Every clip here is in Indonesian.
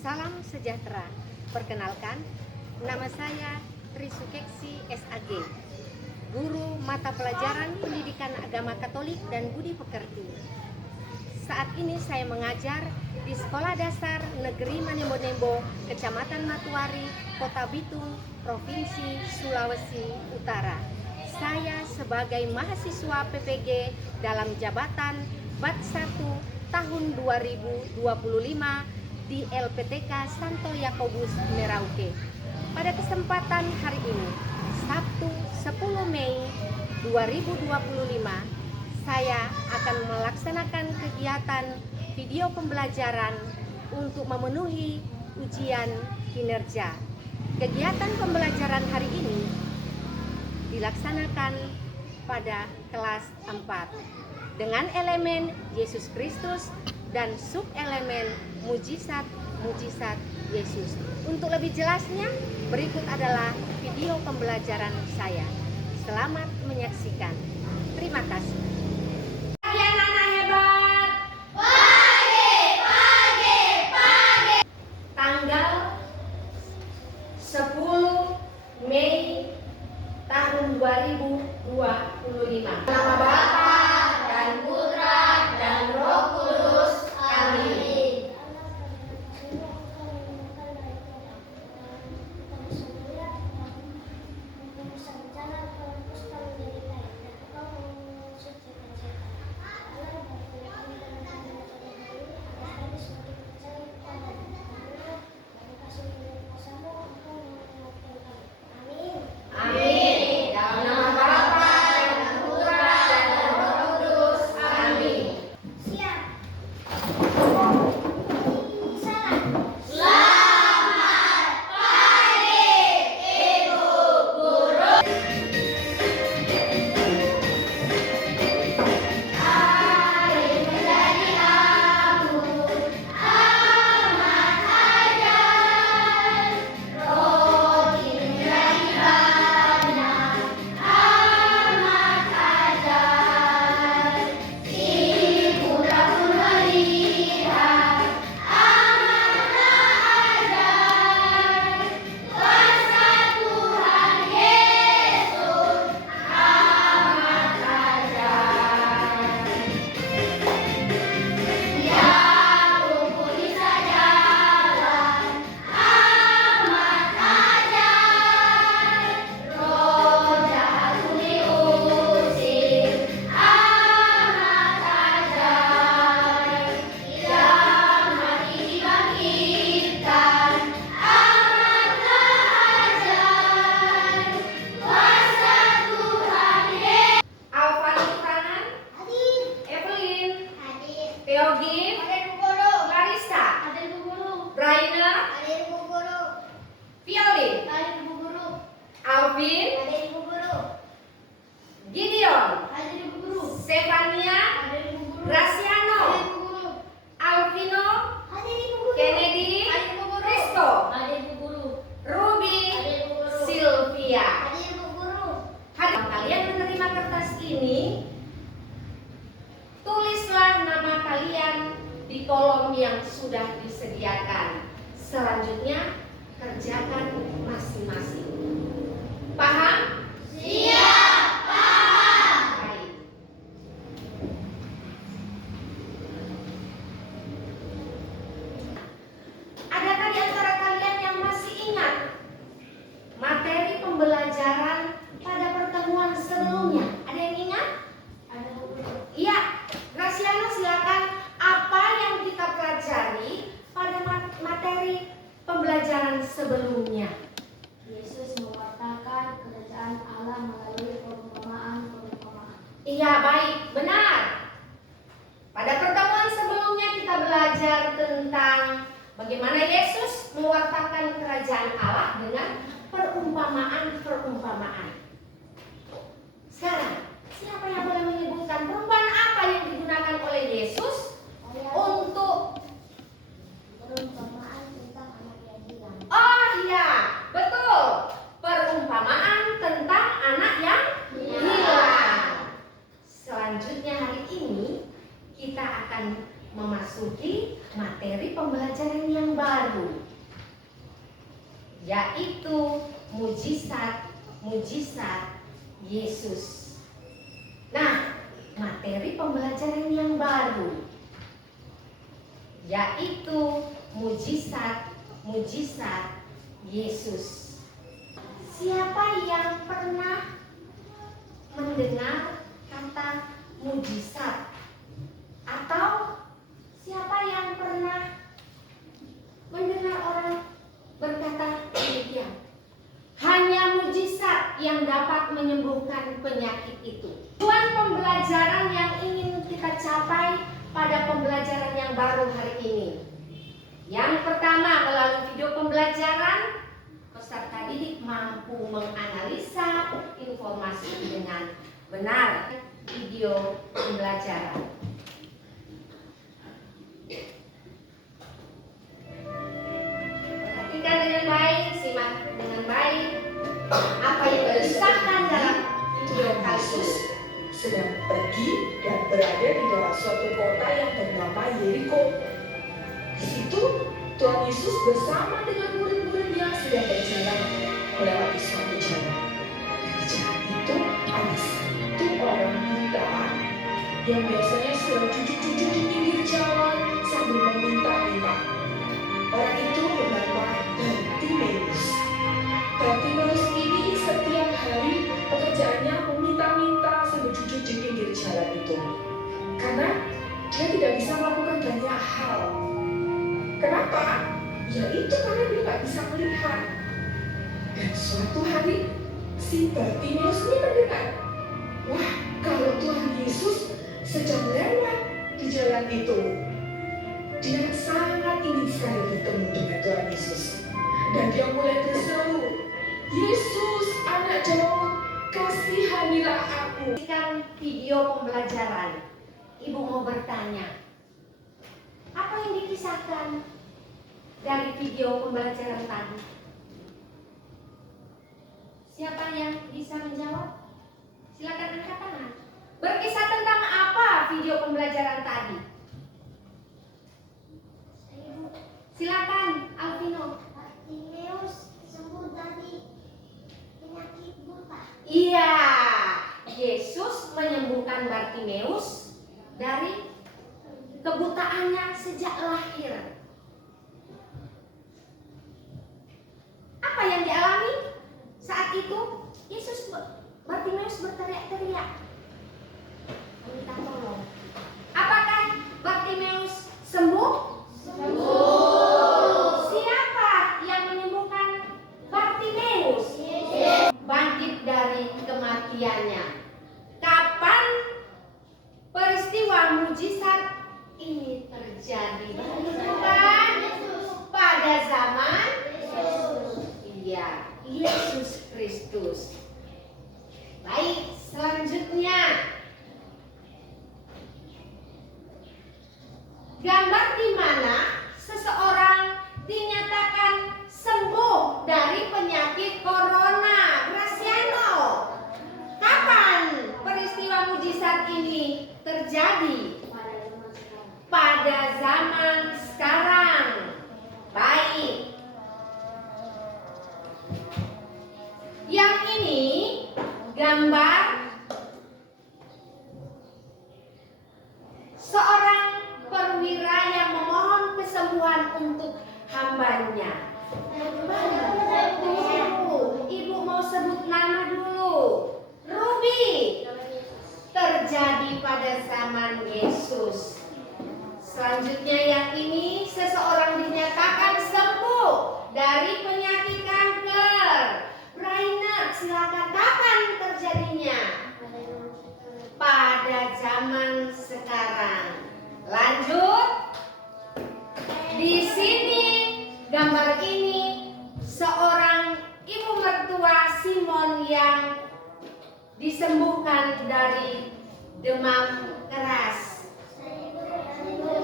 Salam sejahtera. Perkenalkan, nama saya Trisukeksi SAG, guru mata pelajaran Pendidikan Agama Katolik dan Budi Pekerti. Saat ini saya mengajar di Sekolah Dasar Negeri Manembo-Nembo, Kecamatan Matuari, Kota Bitung, Provinsi Sulawesi Utara. Saya sebagai mahasiswa PPG dalam jabatan Bat 1 tahun 2025 di LPTK Santo Yakobus Merauke. Pada kesempatan hari ini, Sabtu 10 Mei 2025, saya akan melaksanakan kegiatan video pembelajaran untuk memenuhi ujian kinerja. Kegiatan pembelajaran hari ini dilaksanakan pada kelas 4 dengan elemen Yesus Kristus dan subelemen mujizat Yesus. Untuk lebih jelasnya, berikut adalah video pembelajaran saya. Selamat menyaksikan. Terima kasih. Kalian anak hebat. Pagi. Tanggal 10 Mei tahun 2025. Nama Bapa dan Putra dan Roh Kudus. Amin. Alvin, Gideon, Stefania, Graciano, Alvino, Kennedy, Risto, Ruby, Sylvia. Kalian menerima kertas ini, tulislah nama kalian di kolom yang sudah disediakan. Selanjutnya kerjakan masing-masing. Paham? Siap, paham. Baik. Adakah di antara kalian yang masih ingat materi pembelajaran pada pertemuan sebelumnya? Ada yang ingat? Ada. Iya, Graciano silakan. Apa yang kita pelajari pada materi pembelajaran sebelumnya? Yesus mewartakan kerajaan Allah melalui perumpamaan. Iya, baik, benar. Pada pertemuan sebelumnya kita belajar tentang bagaimana Yesus mewartakan kerajaan Allah dengan perumpamaan-perumpamaan. Sekarang, siapa yang boleh menyebutkan perumpamaan apa yang digunakan oleh Yesus untuk Perumpamaan tentang anak yang hilang. Oh iya, betul. Perumpamaan tentang anak yang hilang. Selanjutnya hari ini kita akan memasuki materi pembelajaran yang baru. yaitu mujizat-mujizat Yesus. Nah, materi pembelajaran yang baru yaitu mujizat-mujizat Yesus. Siapa yang pernah mendengar kata mujizat? Atau siapa yang pernah mendengar orang berkata demikian? Hanya mujizat yang dapat menyembuhkan penyakit itu. Tujuan pembelajaran yang ingin kita capai pada pembelajaran yang baru hari ini. Yang pertama, melalui video pembelajaran, peserta didik mampu menganalisa informasi dengan benar. Video pembelajaran. Perhatikan dengan baik, simak dengan baik apa yang disahkan dalam video kali ini. Sedang pergi dan berada di dalam suatu kota yang bernama Yeriko. Di situ Tuhan Yesus bersama dengan murid-muridnya sedang berjalan melewati suatu jalan. Dan di jalan itu ada satu orang buta yang biasanya sedang cucuk-cucuk di pinggir jalan sambil meminta-minta. Orang itu bernama Bartimeus. Bartimeus ini setiap hari pekerjaannya meminta-minta sambil cucuk di pinggir jalan itu. Karena dia tidak bisa melakukan banyak hal. Kenapa? Ya itu karena dia tidak bisa melihat. Dan suatu hari si Bartimeus ini mendengar, wah, kalau Tuhan Yesus sedang lewat di jalan itu. Dia sangat ingin sekali bertemu dengan Tuhan Yesus. Dan dia mulai berseru, Yesus, anak Daud, kasihanilah aku. Sekarang video pembelajaran. Ibu mau bertanya, apa yang dikisahkan dari video pembelajaran tadi? Siapa yang bisa menjawab? Silakan angkat tangan. Berkisah tentang apa video pembelajaran tadi? Silakan, Alvino. Bartimeus sembuh dari penyakit buta. Iya, Yesus menyembuhkan Bartimeus dari kebutaannya sejak lahir. Apa yang dialami saat itu? Bartimeus berteriak-teriak, minta tolong. Apakah Bartimeus sembuh? Siapa yang menyembuhkan Bartimeus? Bangkit dari kematiannya. Kapan peristiwa mujizat ini terjadi? Bukan pada zaman Yesus Kristus. Baik, selanjutnya gambar di mana seseorang dinyatakan sembuh dari penyakit corona. Graciano, kapan peristiwa mujizat ini terjadi? Pada zaman sekarang. Baik. Yang ini gambar seorang perwira yang memohon kesembuhan untuk hambanya. Ibu mau sebut nama dulu. Ruby. Terjadi pada zaman Yesus. Selanjutnya yang ini seseorang dinyatakan sembuh dari penyakit kanker. Rainer, silakan, kapan terjadinya? Pada zaman sekarang. Lanjut. Di sini gambar ini seorang ibu mertua Simon yang disembuhkan dari demam keras.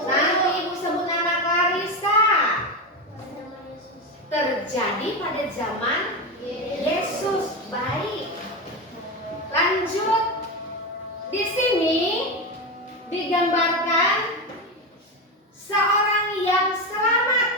Nanti ibu sebut nama Clarissa. Terjadi pada zaman Yesus. Baik. Lanjut. Di sini digambarkan seorang yang selamat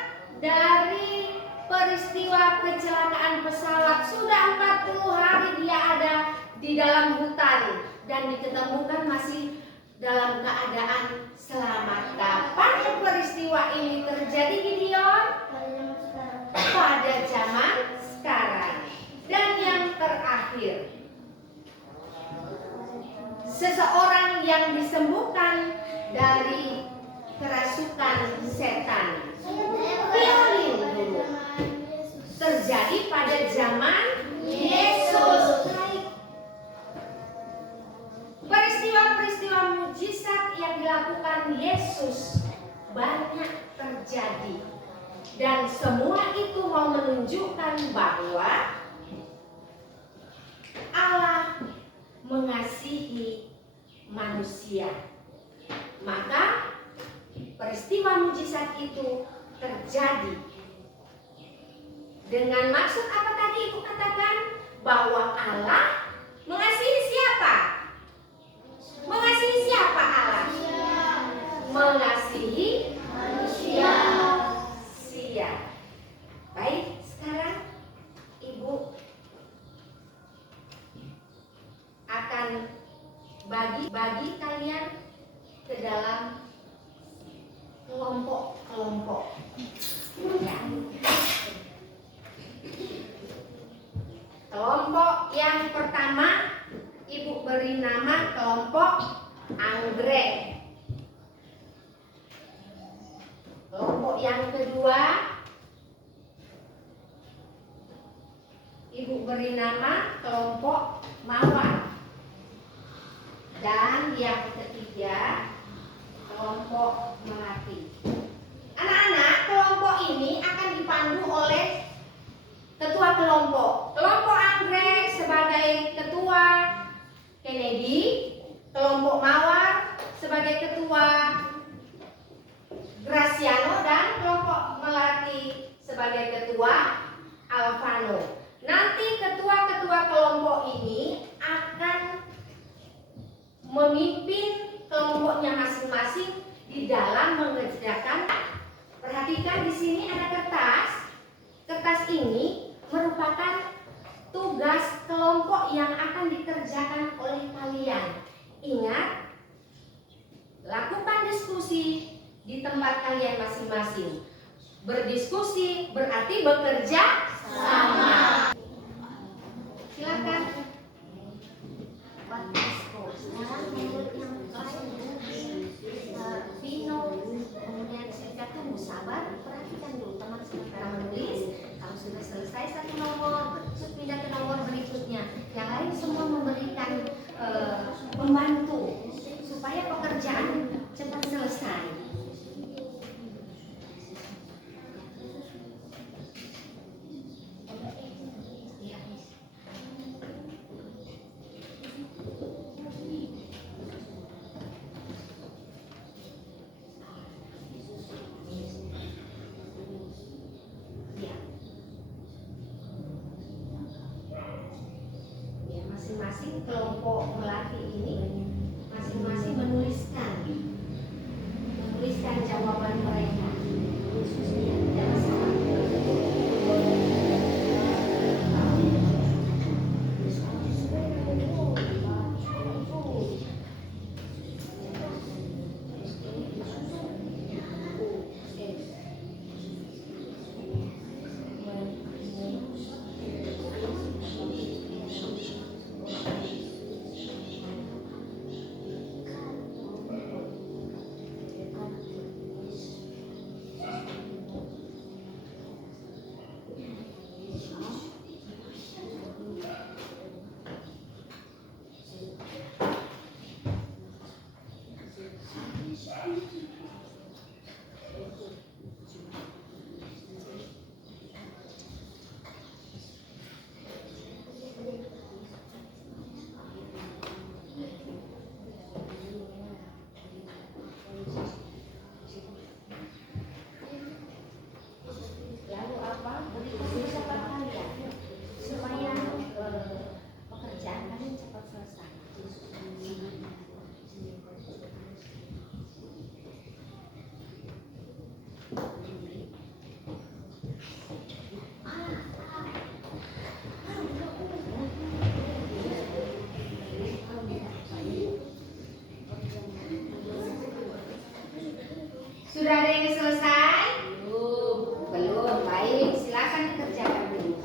dari peristiwa peristiwa kecelakaan pesawat. Sudah 40 hari dia ada di dalam hutan dan diketemukan masih dalam keadaan selamat. Kapan peristiwa ini terjadi, Gideon? Pada zaman sekarang. Dan yang terakhir, seseorang yang disembuhkan dari kerasukan setan. Violin dulu terjadi pada zaman Yesus. Peristiwa-peristiwa mujizat yang dilakukan Yesus banyak terjadi, dan semua itu mau menunjukkan bahwa Allah mengasihi manusia. Maka peristiwa mujizat itu terjadi dengan maksud apa tadi Ibu katakan? Bahwa Allah mengasihi siapa? Mengasihi siapa Allah? Mengasihi manusia. Baik, sekarang Ibu akan bagi kalian ke dalam kelompok-kelompok. Ya. Kelompok yang pertama Ibu beri nama kelompok anggrek. Kelompok yang kedua Ibu beri nama kelompok mawar. Dan yang ketiga kelompok melati. Anak-anak, kelompok ini akan dipandu oleh ketua kelompok. Kelompok anggrek sebagai ketua Kennedy, kelompok mawar sebagai ketua Graciano, dan kelompok melati sebagai ketua Alvano. Nanti ketua-ketua kelompok ini akan memimpin kelompoknya masing-masing di dalam mengerjakan. Perhatikan di sini ada kertas. Kertas ini merupakan tugas kelompok yang akan dikerjakan oleh kalian. Ingat, lakukan diskusi di tempat kalian masing-masing. Berdiskusi berarti bekerja sama. Silakan. Vino, kemudian silakan sabar, perhatikan dulu teman sekarang menulis. Kalau sudah selesai satu nomor, terus pindah ke nomor berikutnya. Yang lain semua memberikan membantu supaya pekerjaan cepat selesai. Masing-masing kelompok melati ini masing-masing menuliskan jawaban mereka. Jangan salah. Sudah ada yang selesai? Belum. Baik, silakan dikerjakan dulu.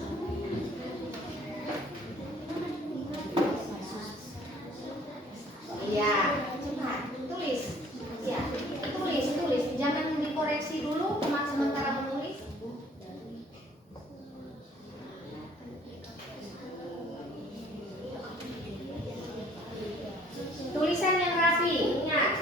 Iya, cepat tulis. Ya, tulis. Jangan dikoreksi dulu sementara menulis. Tulisan yang rapi, ingat.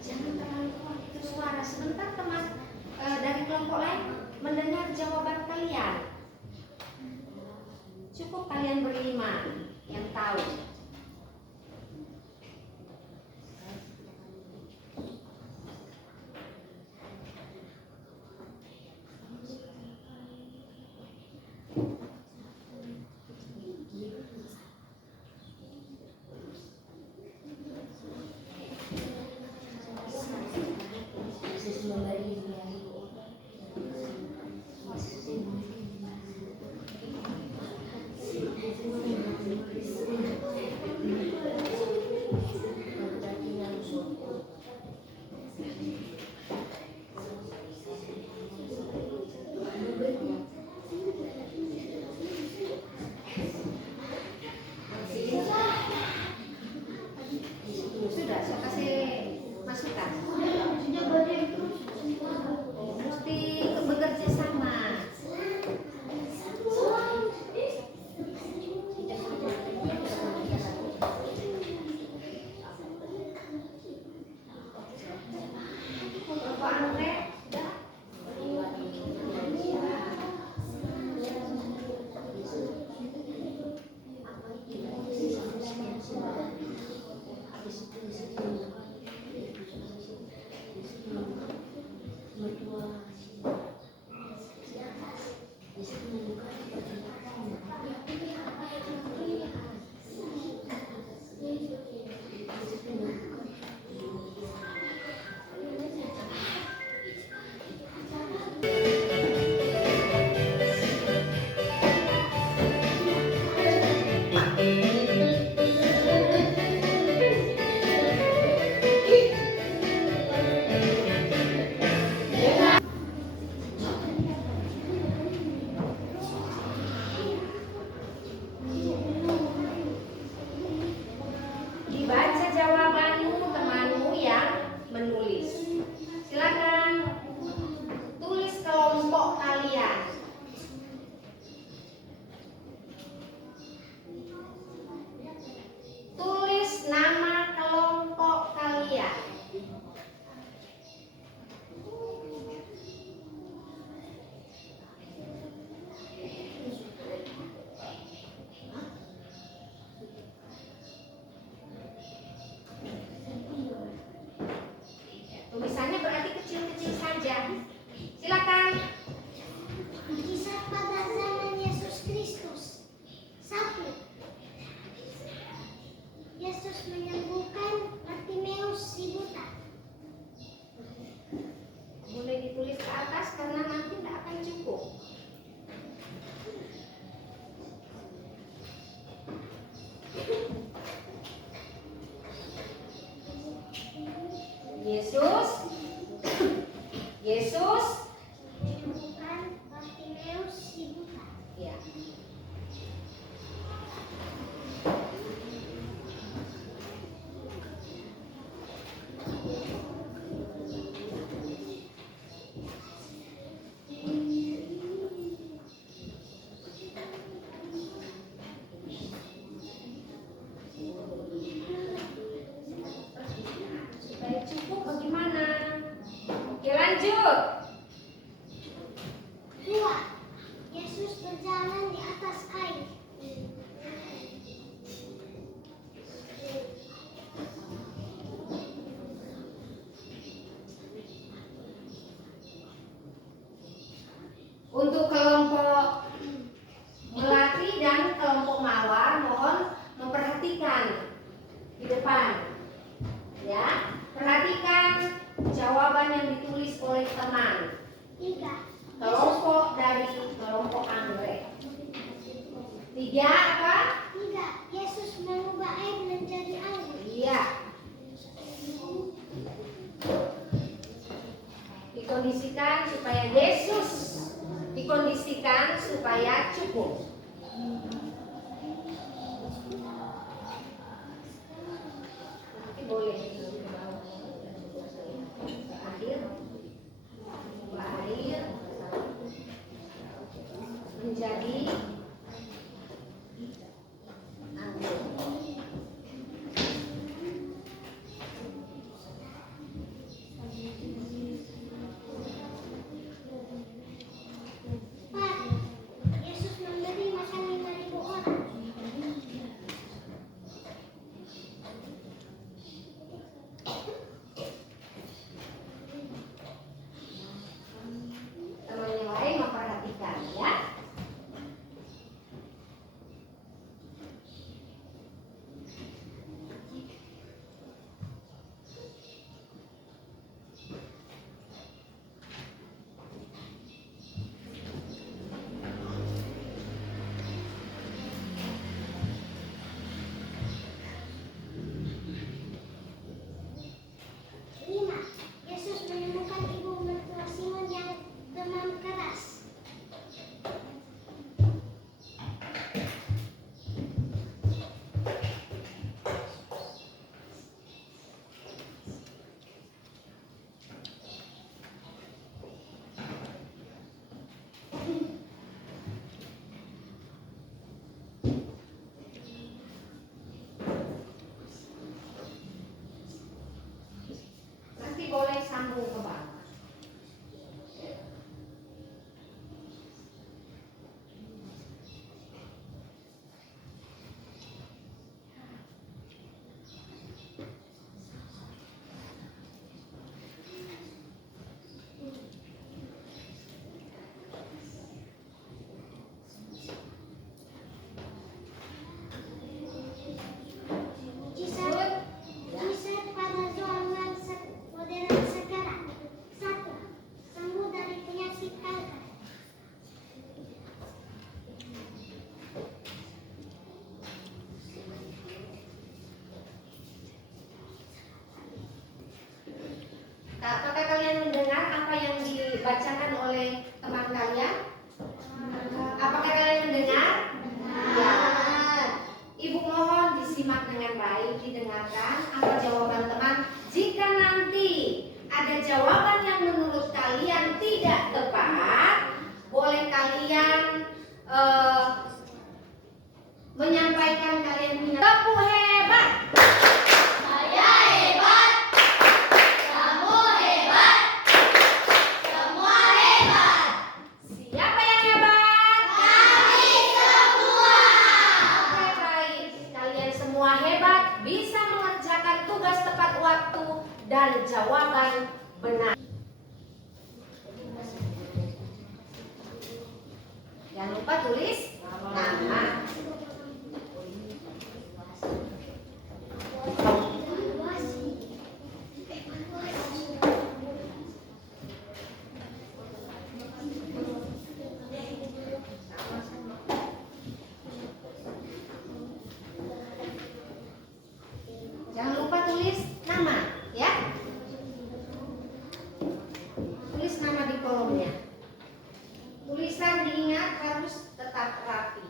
Jangan terlalu kuat itu suara. Sebentar teman dari kelompok lain mendengar jawaban kalian. Cukup kalian berlima yang tahu. Sudah, saya kasih masukan. Mesti bekerja sama. Bapak Andre, dibaca jawabanmu temanmu yang menulis. Silakan tulis kelompok kalian. Tulis nama kelompok kalian. Tulisannya berarti kecil-kecil saja. Silakan. Kisah pada zaman Yesus Kristus. 1. Yesus menyembuhkan Bartimeus si buta. Boleh ditulis ke atas karena nanti tidak akan cukup. Yesus Menyembuhkan Bartimeus si buta. ya. Supaya cukup bagaimana? Oke, lanjut. 2. Yesus berjalan di atas air. Untuk kelompok melati dan kelompok depan. Ya, perhatikan jawaban yang ditulis oleh teman. 3. Kelompok dari kelompok anggrek. 3 apa? 3. Yesus mengubah air menjadi anggur. Iya. Dikondisikan supaya cukup. Nanti boleh air menjadi anggur. Yesus memberi makan 5.000 orang. 'Teman yang lain memperhatikan ya. Yesus menemukan ibu mertua Simon yang demam keras. 5. Nanti boleh sambung ke bawah. Mujizat pada zaman modern sekarang. 1. Sembuh dari penyakit kanker. 'Apakah kalian mendengar apa yang dibacakan oleh teman kalian? Apakah kalian mendengar? Ya. Ibu mohon disimak dengan baik, didengarkan apa jawaban teman. Jika nanti ada jawaban yang menurut kalian tidak tepat, boleh kalian menyampaikan kalian punya tepuk hebat. Saya hebat. Kamu hebat. Semua hebat. Siapa yang hebat? Kami semua. Oke, baik. Kalian semua hebat, bisa mengerjakan tugas tepat waktu dan jawaban benar. Jangan lupa tulis nama. Jangan lupa tulis nama, ya. Tulis nama di kolomnya. Tulisan diingat harus tetap rapi.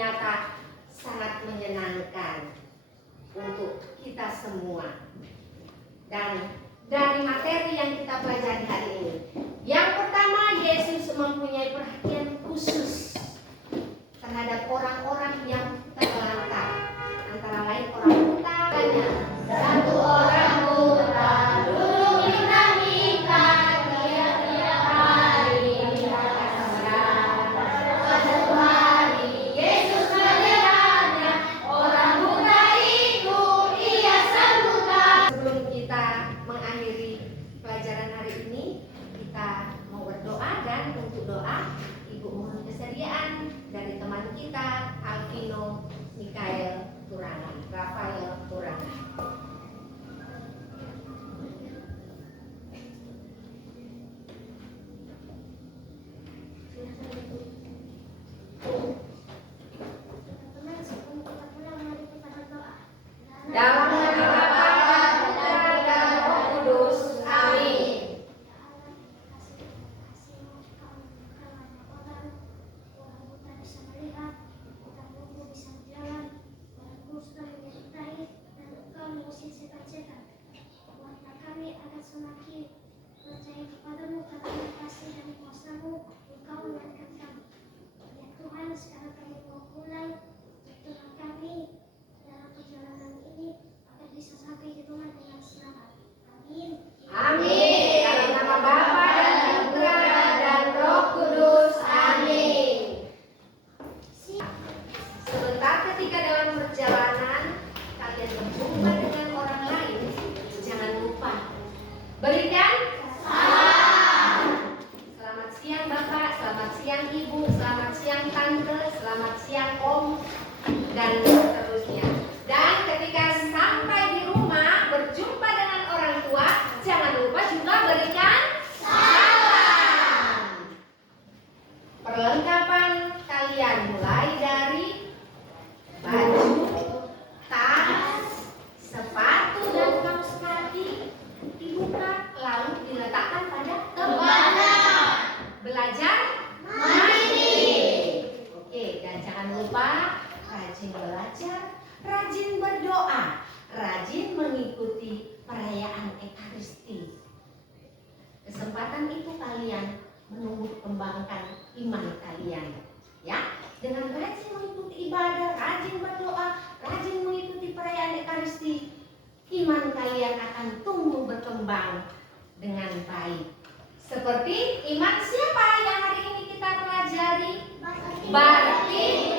ternyata sangat menyenangkan untuk kita semua. Dan dari materi yang kita pelajari hari ini, yang pertama, Yesus mempunyai perhatian khusus terhadap orang-orang yang terlantar, antara lain orang buta. Satu orang buta dulu minta-minta tiap-tiap hari. Suatu hari Yesus melihatnya, orang buta itu ia sambutkan. Sebelum kita mengakhiri pelajaran hari ini, kita mau berdoa, dan untuk doa Ibu mohon kesediaan dari teman kita Alvino Mikael Turangan, Rafael Turangan. Dalam nama Bapa, Putra, dan Roh Kudus. Amin. Kami akan semakin percaya kepadamu karena kasih dan kuasa-Mu, Engkau menguatkan kami. Ya Tuhan, sekarang kami mau pulang. Tuhan kami dalam perjalanan ini akan bisa sampai di rumah dengan selamat. Amin. Amin. Dalam nama Bapa dan Putra dan Roh Kudus. Amin. Sebentar ketika dalam perjalanan kalian berjumpa dengan orang lain, jangan lupa berikan salam. Selamat siang Bapak, selamat siang Ibu, selamat siang Tante, selamat siang Om, dan seterusnya. Dan ketika sampai di rumah berjumpa dengan orang tua, jangan lupa juga berikan salam. Perlengkapan kalian mulai dari baju, tas, sepatu dan kaos kaki dibuka lalu diletakkan pada tempat belajar mandi. Oke, dan jangan lupa rajin belajar, rajin berdoa, rajin mengikuti perayaan Ekaristi. Kesempatan itu kalian menumbuh kembangkan iman kalian, ya, dengan rajin mengikuti ibadah, rajin berdoa, rajin mengikuti perayaan Ekaristi. Iman kalian akan tumbuh berkembang dengan baik. Seperti iman siapa yang hari ini kita pelajari? Bakti